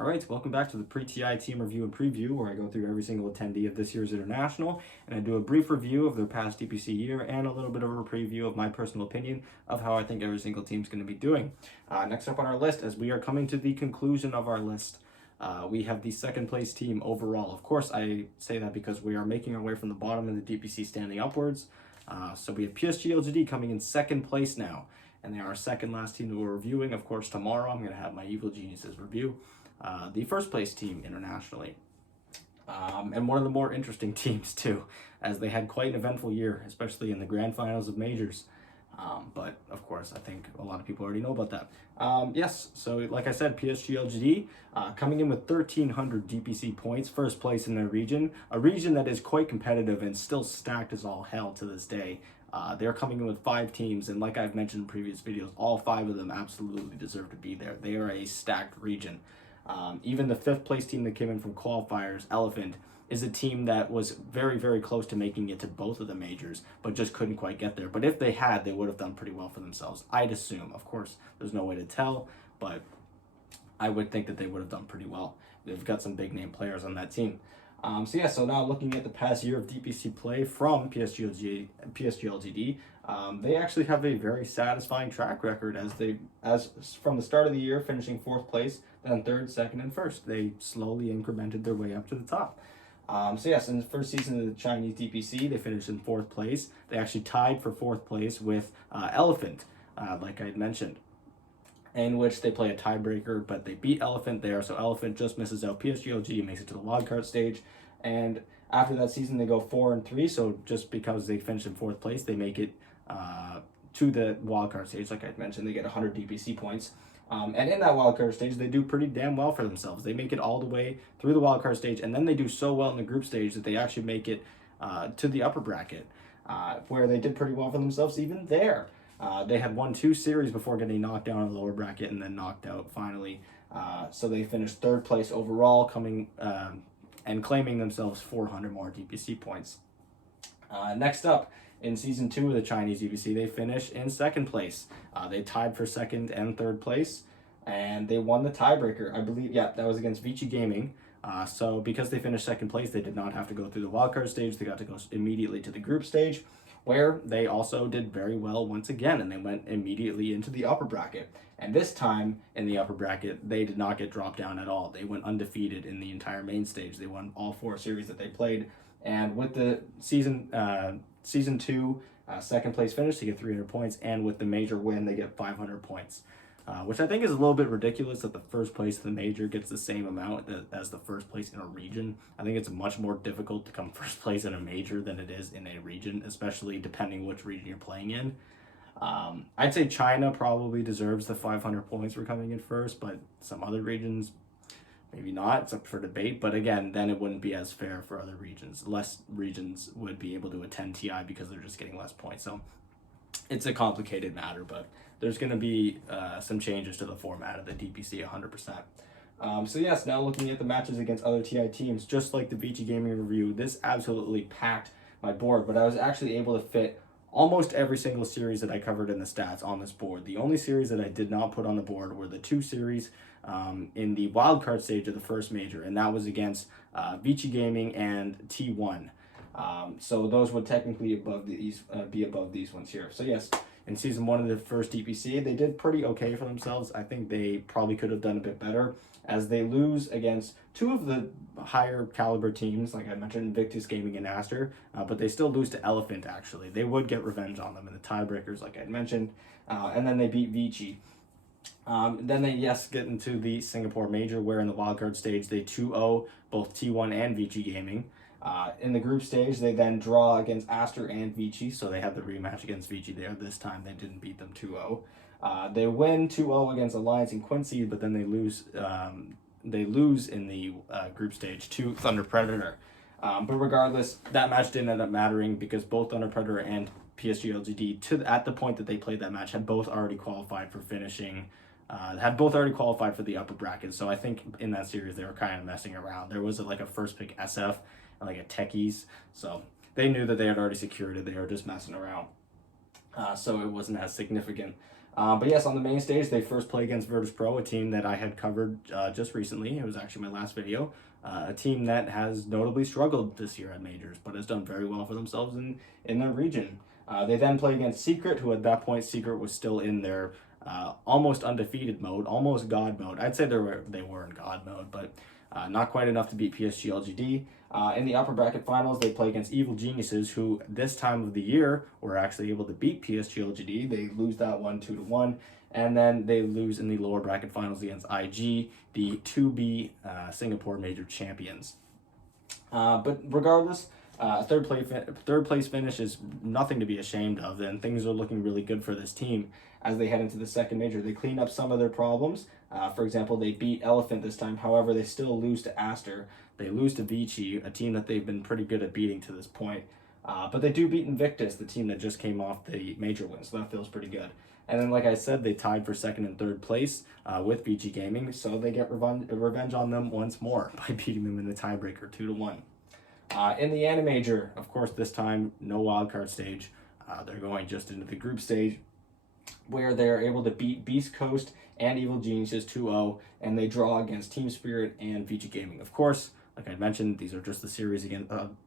All right, welcome back to the pre-TI team review and preview, where I go through every single attendee of this year's International, and I do a brief review of their past DPC year and a little bit of a preview of my personal opinion of how I think every single team's going to be doing. Next up on our list, as we are coming to the conclusion of our list, we have the second place team overall. Of course, I say that because we are making our way from the bottom of the DPC standing upwards. So we have PSG.LGD coming in second place now, and they are our second last team that we're reviewing. Of course, tomorrow I'm going to have my Evil Geniuses review the first place team internationally. And one of the more interesting teams too, as they had quite an eventful year, especially in the grand finals of majors. But of course, I think a lot of people already know about that. Yes, so like I said, PSG.LGD coming in with 1,300 DPC points, first place in their region, a region that is quite competitive and still stacked as all hell to this day. They're coming in with 5 teams, and like I've mentioned in previous videos, all 5 of them absolutely deserve to be there. They are a stacked region. Even the 5th place team that came in from qualifiers, Elephant, is a team that was very, very close to making it to both of the majors, but just couldn't quite get there. But if they had, they would have done pretty well for themselves, I'd assume. Of course, there's no way to tell, but I would think that they would have done pretty well. They've got some big name players on that team. So now looking at the past year of DPC play from PSG.LGD, they actually have a very satisfying track record as from the start of the year, finishing 4th place, then 3rd, 2nd, and 1st. They slowly incremented their way up to the top. In the first season of the Chinese DPC, they finished in 4th place. They actually tied for 4th place with Elephant, like I had mentioned, in which they play a tiebreaker, but they beat Elephant there, so Elephant just misses out. PSG.LGD makes it to the wildcard stage, and after that season they go 4-3, so just because they finished in 4th place, they make it to the wildcard stage. Like I mentioned, they get 100 DPC points, and in that wildcard stage, they do pretty damn well for themselves. They make it all the way through the wildcard stage, and then they do so well in the group stage that they actually make it to the upper bracket, where they did pretty well for themselves even there. They had won 2 series before getting knocked down in the lower bracket and then knocked out finally. So they finished 3rd place overall, coming and claiming themselves 400 more DPC points. Next up, in Season 2 of the Chinese DPC, they finished in 2nd place. They tied for 2nd and 3rd place, and they won the tiebreaker. I believe, yeah, that was against Vici Gaming. So because they finished 2nd place, they did not have to go through the wildcard stage. They got to go immediately to the group stage, where they also did very well once again, and they went immediately into the upper bracket. And this time in the upper bracket, they did not get dropped down at all. They went undefeated in the entire main stage. They won all 4 series that they played, and with the season 2 2nd place finish, they get 300 points, and with the major win, they get 500 points. Which I think is a little bit ridiculous that the first place of the major gets the same amount as the first place in a region. I think it's much more difficult to come first place in a major than it is in a region, especially depending which region you're playing in. I'd say China probably deserves the 500 points for coming in first, but some other regions, maybe not. It's up for debate, but again, then it wouldn't be as fair for other regions. Less regions would be able to attend TI because they're just getting less points. So it's a complicated matter, but there's going to be some changes to the format of the DPC 100%. Now looking at the matches against other TI teams, just like the Vici Gaming review, this absolutely packed my board, but I was actually able to fit almost every single series that I covered in the stats on this board. The only series that I did not put on the board were the 2 series in the wildcard stage of the first major, and that was against Vici Gaming and T1. So those would technically be above these ones here. So yes, in Season 1 of the first DPC, they did pretty okay for themselves. I think they probably could have done a bit better, as they lose against 2 of the higher caliber teams, like I mentioned, Invictus Gaming and Aster, but they still lose to Elephant, actually. They would get revenge on them in the tiebreakers, like I mentioned, and then they beat Vici. Then they, get into the Singapore Major, where in the wildcard stage, they 2-0 both T1 and Vici Gaming. In the group stage, they then draw against Aster and Vici, so they had the rematch against Vici there. This time, they didn't beat them 2-0. They win 2-0 against Alliance and Quincy, but then they lose in the group stage to Thunder Predator. But regardless, that match didn't end up mattering because both Thunder Predator and PSG.LGD, at the point that they played that match, had both already qualified for finishing. Had both already qualified for the upper bracket. So I think in that series, they were kind of messing around. There was a first pick SF and a Techies. So they knew that they had already secured it. They were just messing around. So it wasn't as significant. But yes, on the main stage, they first play against Virtus Pro, a team that I had covered just recently. It was actually my last video. A team that has notably struggled this year at majors, but has done very well for themselves in their region. They then play against Secret, who at that point, Secret was still in their almost undefeated mode, almost God mode. I'd say they were in God mode, but not quite enough to beat PSG.LGD. In the upper bracket finals, they play against Evil Geniuses, who this time of the year were actually able to beat PSG.LGD. They lose that one 2-1, and then they lose in the lower bracket finals against IG, the 2B Singapore Major champions. But regardless, third place finish is nothing to be ashamed of, and things are looking really good for this team as they head into the second major. They clean up some of their problems. For example, they beat Elephant this time. However, they still lose to Aster. They lose to Vici, a team that they've been pretty good at beating to this point. But they do beat Invictus, the team that just came off the major win, so that feels pretty good. And then, like I said, they tied for second and third place with VG Gaming, so they get revenge on them once more by beating them in the tiebreaker 2-1. In the Ana Major, of course, this time, no wildcard stage. They're going just into the group stage, where they're able to beat Beast Coast and Evil Geniuses 2-0, and they draw against Team Spirit and VG Gaming. Of course, like I mentioned, these are just the series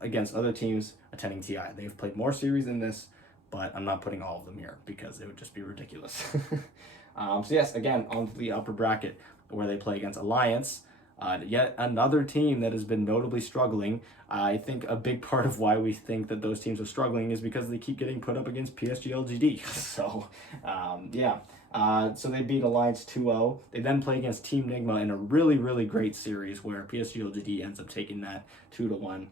against other teams attending TI. They've played more series than this, but I'm not putting all of them here because it would just be ridiculous. So yes, again, on to the upper bracket where they play against Alliance. Yet another team that has been notably struggling. I think a big part of why we think that those teams are struggling is because they keep getting put up against PSG.LGD. So, yeah. So they beat Alliance 2-0. They then play against Team Nigma in a really, really great series where PSG.LGD ends up taking that 2-1.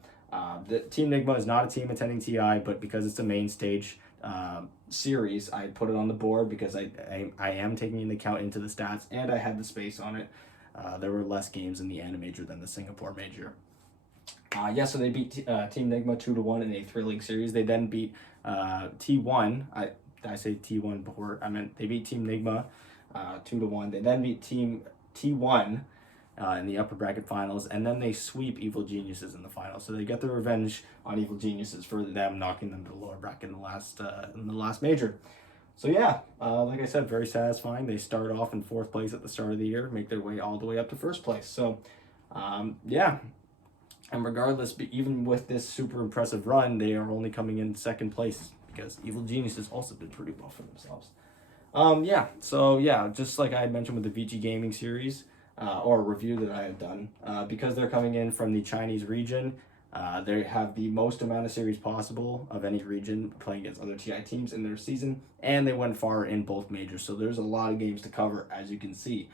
The Team Nigma is not a team attending TI, but because it's a main stage series, I put it on the board because I am taking into account into the stats, and I had the space on it. There were less games in the Ana Major than the Singapore Major. So they beat Team Nigma 2-1 in a thrilling series. They then beat T1. Did I say T1 before? I meant they beat Team Nigma 2-1. They then beat Team T1 in the upper bracket finals, and then they sweep Evil Geniuses in the finals. So they get their revenge on Evil Geniuses for them knocking them to the lower bracket in the last major. So yeah, like I said, very satisfying. They start off in 4th place at the start of the year, make their way all the way up to 1st place. So yeah, and regardless, even with this super impressive run, they are only coming in 2nd place because Evil Geniuses also did pretty well for themselves. So yeah, just like I had mentioned with the VG Gaming series, or a review that I had done, because they're coming in from the Chinese region, they have the most amount of series possible of any region playing against other TI teams in their season, and they went far in both majors, so there's a lot of games to cover, as you can see.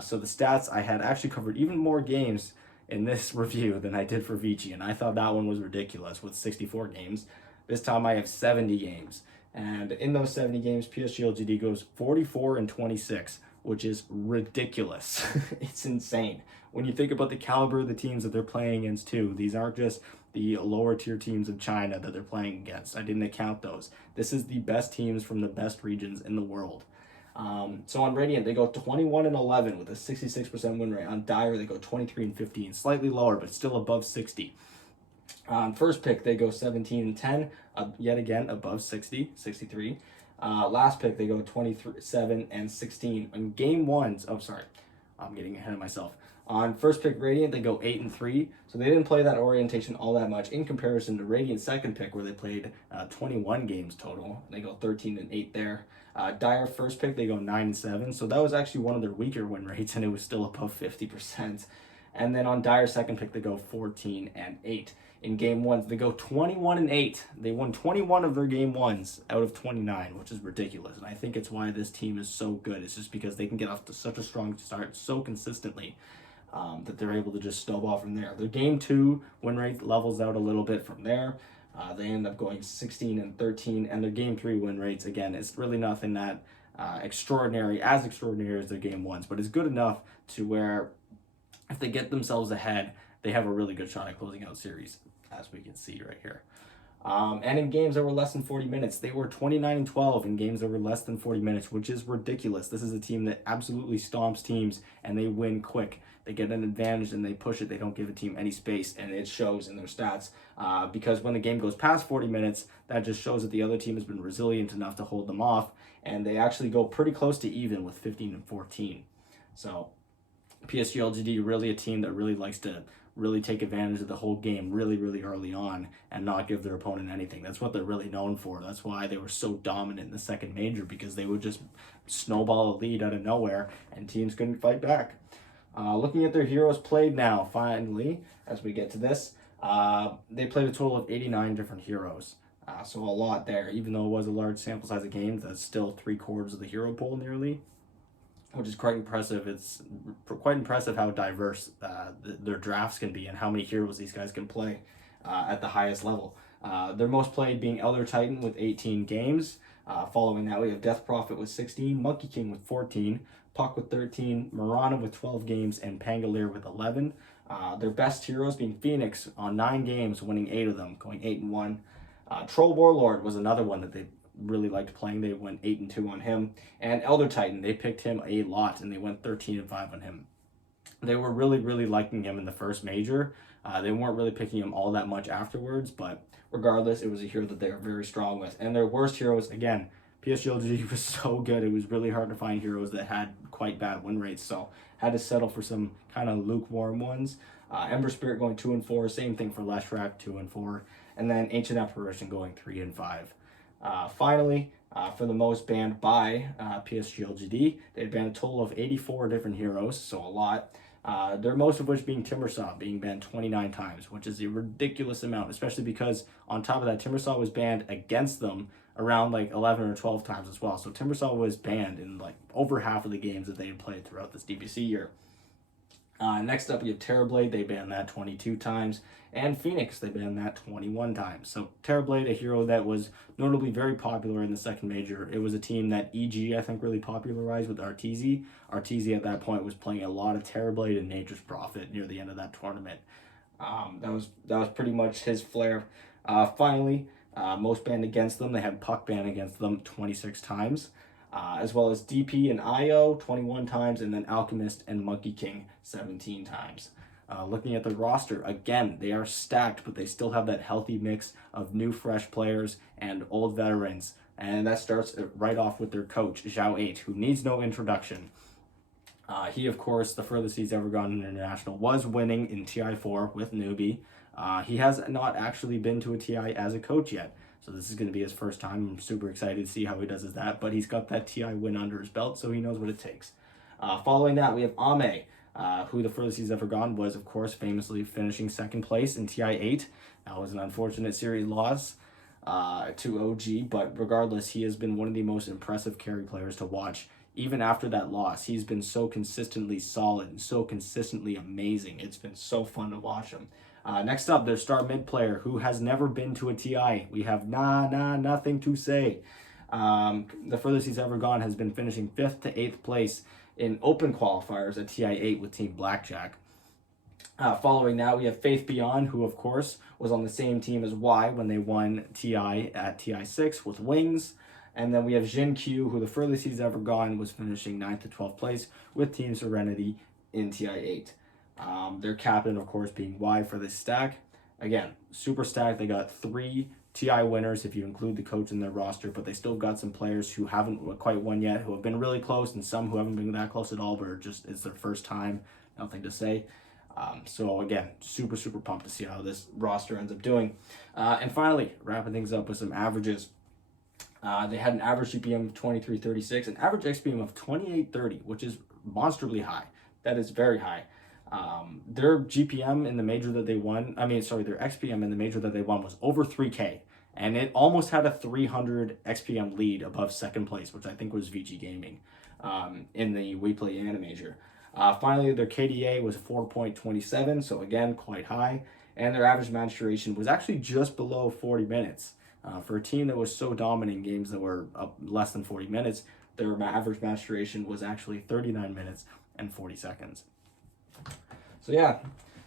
So the stats, I had actually covered even more games in this review than I did for Vici, and I thought that one was ridiculous with 64 games. This time I have 70 games, and in those 70 games, PSG.LGD goes 44-26, which is ridiculous. It's insane. When you think about the caliber of the teams that they're playing against too, these aren't just the lower tier teams of China that they're playing against. I didn't account those. This is the best teams from the best regions in the world. So on Radiant, they go 21-11 with a 66% win rate. On Dire, they go 23-15, slightly lower, but still above 60. On First Pick, they go 17-10, yet again above 60, 63. Last Pick, they go 27-16. On Game 1s, oh, sorry, I'm getting ahead of myself. On First Pick Radiant, they go 8-3, so they didn't play that orientation all that much in comparison to Radiant's second pick, where they played 21 games total. They go 13-8 there. Dire First Pick, they go 9-7, so that was actually one of their weaker win rates, and it was still above 50%. And then on Dire second pick, they go 14-8. In Game 1s, they go 21-8. They won 21 of their Game 1s out of 29, which is ridiculous. And I think it's why this team is so good. It's just because they can get off to such a strong start so consistently that they're able to just snowball from there. Their Game 2 win rate levels out a little bit from there. They end up going 16-13, and their Game 3 win rates, again, it's really nothing that extraordinary as their Game 1s, but it's good enough to where if they get themselves ahead, they have a really good shot at closing out series, as we can see right here. And in games that were less than 40 minutes, they were 29-12 in games that were less than 40 minutes, which is ridiculous. This is a team that absolutely stomps teams, and they win quick. They get an advantage and they push it. They don't give a team any space, and it shows in their stats. Because when the game goes past 40 minutes, that just shows that the other team has been resilient enough to hold them off, and they actually go pretty close to even with 15-14. So PSG.LGD really a team that really likes to really take advantage of the whole game really early on and not give their opponent anything. That's what they're really known for. That's why they were so dominant in the second major, because they would just snowball a lead out of nowhere and teams couldn't fight back. Looking at their heroes played now, finally, as we get to this, they played a total of 89 different heroes. So a lot there. Even though it was a large sample size of games, that's still 3/4 of the hero pool nearly, which is quite impressive. It's quite impressive how diverse their drafts can be and how many heroes these guys can play at the highest level. Their most played being Elder Titan with 18 games. Following that, we have Death Prophet with 16, Monkey King with 14, Puck with 13, Marana with 12 games, and Pangolier with 11. Their best heroes being Phoenix on 9 games, winning 8 of them, going 8-1. Troll Warlord was another one that they really liked playing. They went 8-2 on him. And Elder Titan, they picked him a lot, and they went 13-5 on him. They were really liking him in the first major. They weren't really picking him all that much afterwards, but regardless, it was a hero that they were very strong with. And their worst heroes, again, PSG.LGD was so good. It was really hard to find heroes that had quite bad win rates, so had to settle for some kind of lukewarm ones. Ember Spirit going 2-4, same thing for Leshrac, 2-4, and then Ancient Apparition going 3-5. Finally, for the most banned by PSG.LGD, they had banned a total of 84 different heroes, so a lot. Their most of which being Timbersaw, being banned 29 times, which is a ridiculous amount, especially because on top of that, Timbersaw was banned against them around like 11 or 12 times as well. So Timbersaw was banned in like over half of the games that they had played throughout this DPC year. Next up, we have Terrorblade. They banned that 22 times. And Phoenix, they banned that 21 times. So Terrorblade, a hero that was notably very popular in the second major. It was a team that EG, I think, really popularized with Arteezy. Arteezy at that point was playing a lot of Terrorblade and Nature's Prophet near the end of that tournament. That was pretty much his flair. Finally, most banned against them, they had Puck banned against them 26 times. As well as DP and IO 21 times, and then Alchemist and Monkey King 17 times. Looking at the roster, again, they are stacked, but they still have that healthy mix of new, fresh players and old veterans. And that starts right off with their coach, Zhao 8, who needs no introduction. He, of course, the furthest he's ever gone in international, was winning in TI4 with Newbie. He has not actually been to a TI as a coach yet. So this is going to be his first time. I'm super excited to see how he does as that. But he's got that TI win under his belt, so he knows what it takes. Following that, we have Ame, who the furthest he's ever gone was, of course, famously finishing second place in TI8. That was an unfortunate series loss to OG, but regardless, he has been one of the most impressive carry players to watch. Even after that loss, he's been so consistently solid and so consistently amazing. It's been so fun to watch him. Next up, their star mid player who has never been to a TI. We have nothing to say. The furthest he's ever gone has been finishing 5th to 8th place in open qualifiers at TI8 with Team Blackjack. Following that, we have Faith Beyond, who of course was on the same team as Y when they won TI at TI6 with Wings. And then we have Jin Q, who the furthest he's ever gone was finishing 9th to 12th place with Team Serenity in TI8. Their captain, of course, being Y for this stack. Again, super stacked. They got 3 TI winners if you include the coach in their roster, but they still got some players who haven't quite won yet, who have been really close, and some who haven't been that close at all, but just it's their first time. Nothing to say. So again, super pumped to see how this roster ends up doing. And finally, wrapping things up with some averages. They had an average GPM of 2336, an average XPM of 2830, which is monstrably high. That is very high. Their GPM in the major that they won, their XPM in the major that they won was over 3K, and it almost had a 300 XPM lead above second place, which I think was VG Gaming in the We Play Anna major. Finally, their KDA was 4.27, so again, quite high, and their average match duration was actually just below 40 minutes. For a team that was so dominant in games that were up less than 40 minutes, their average match duration was actually 39 minutes and 40 seconds. So yeah,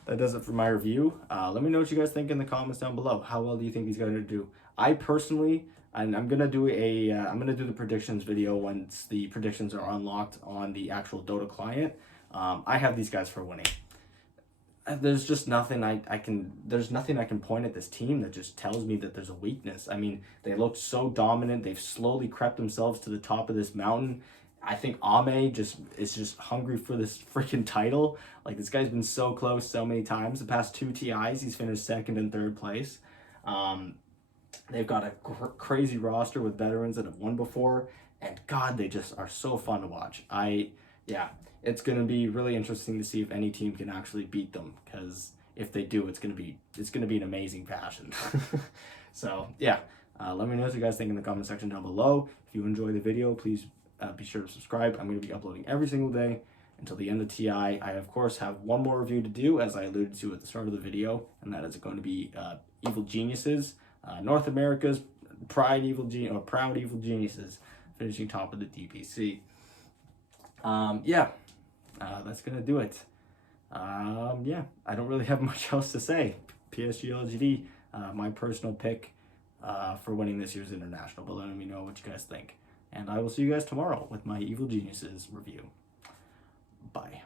that does it for my review. Let me know what you guys think in the comments down below. How well do you think he's going to do? I personally, and I'm gonna do the predictions video once the predictions are unlocked on the actual Dota client. I have these guys for winning. There's just nothing there's nothing I can point at this team that just tells me that there's a weakness. I mean, they look so dominant. They've slowly crept themselves to the top of this mountain. I think Ame is just hungry for this freaking title. Like, this guy's been so close so many times. The past 2 TIs, he's finished 2nd and 3rd place. They've got a crazy roster with veterans that have won before, and God, they just are so fun to watch. Yeah, it's going to be really interesting to see if any team can actually beat them, because if they do, it's going to be an amazing fashion. So yeah, let me know what you guys think in the comment section down below. If you enjoy the video, please be sure to subscribe. I'm going to be uploading every single day until the end of TI. I of course have one more review to do, as I alluded to at the start of the video, and that is going to be Evil Geniuses, North America's proud evil geniuses, finishing top of the DPC. Yeah, that's gonna do it. Yeah, I don't really have much else to say. PSG.LGD, my personal pick for winning this year's international, but let me know what you guys think. And I will see you guys tomorrow with my Evil Geniuses review. Bye.